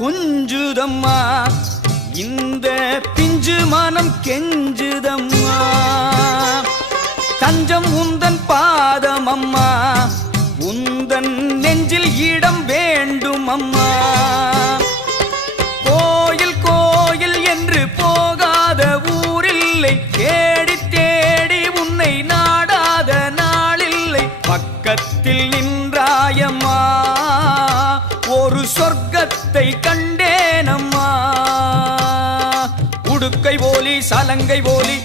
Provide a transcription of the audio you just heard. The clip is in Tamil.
கொஞ்சுதம்மா, இந்த பிஞ்சு மனம் கெஞ்சுதம்மா. தஞ்சம் உந்தன் பாதம் அம்மா, உந்தன் நெஞ்சில் இடம் வேண்டும் அம்மா. கோயில் கோயில் என்று போகாத ஊரில்லை, தேடி தேடி உன்னை நாடாத நாளில்லை. பக்கத்தில் நின்றாயம்மா, ஒரு சொர்க்கத்தை கண்டேனம்மா. உடுக்கை போலி சலங்கை போலி